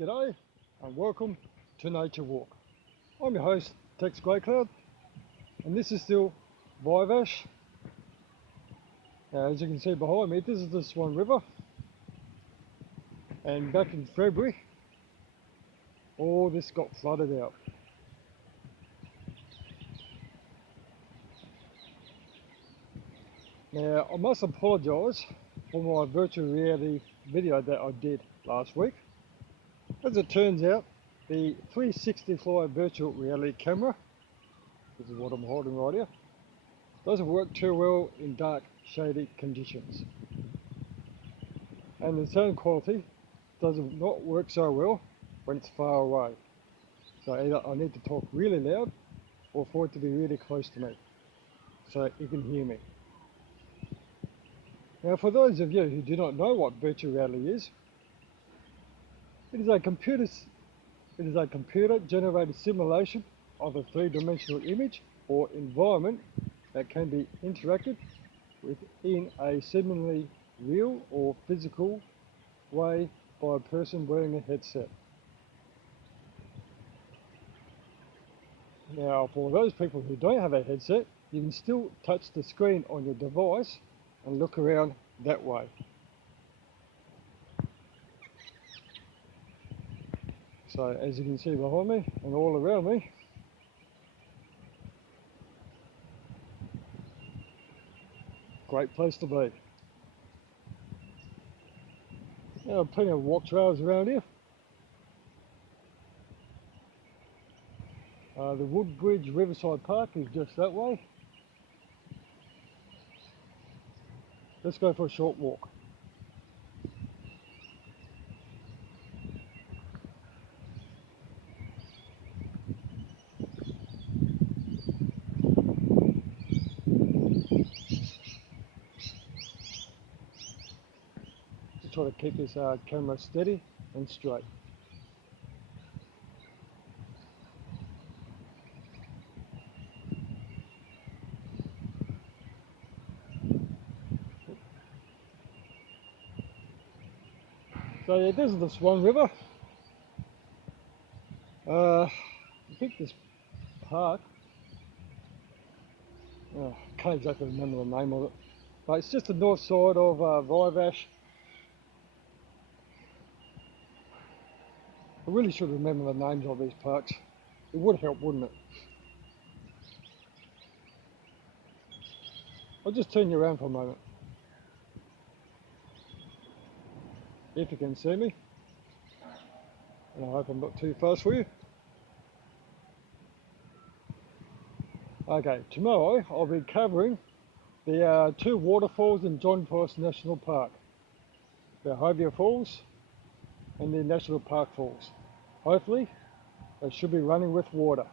G'day and welcome to Nature Walk. I'm your host, Greycloud, and this is still Viveash. As you can see behind me, this is the Swan River, and back in February, all this got flooded out. Now, I must apologise for my virtual reality video that I did last week. As it turns out, the 365 virtual reality camera, this is what I'm holding right here, doesn't work too well in dark, shady conditions. And the sound quality does not work so well when it's far away. So either I need to talk really loud or for it to be really close to me so you can hear me. Now, for those of you who do not know what virtual reality is, it is a computer-generated simulation of a three-dimensional image or environment that can be interacted with in a seemingly real or physical way by a person wearing a headset. Now, for those people who don't have a headset, you can still touch the screen on your device and look around that way. So as you can see behind me and all around me, great place to be. Now, plenty of walk trails around here. The Woodbridge Riverside Park is just that way. Let's go for a short walk. Try to keep this camera steady and straight. So yeah, this is the Swan River. I think this park, I can't exactly remember the name of it, but it's just the north side of Viveash. I really should remember the names of these parks. It would help, wouldn't it? I'll just turn you around for a moment. If you can see me. And I hope I'm not too fast for you. Okay, tomorrow I'll be covering the two waterfalls in John Price National Park. The Viveash Falls and the National Park Falls. Hopefully, they should be running with water.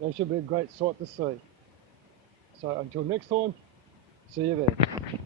They should be a great sight to see. So until next time, see you there.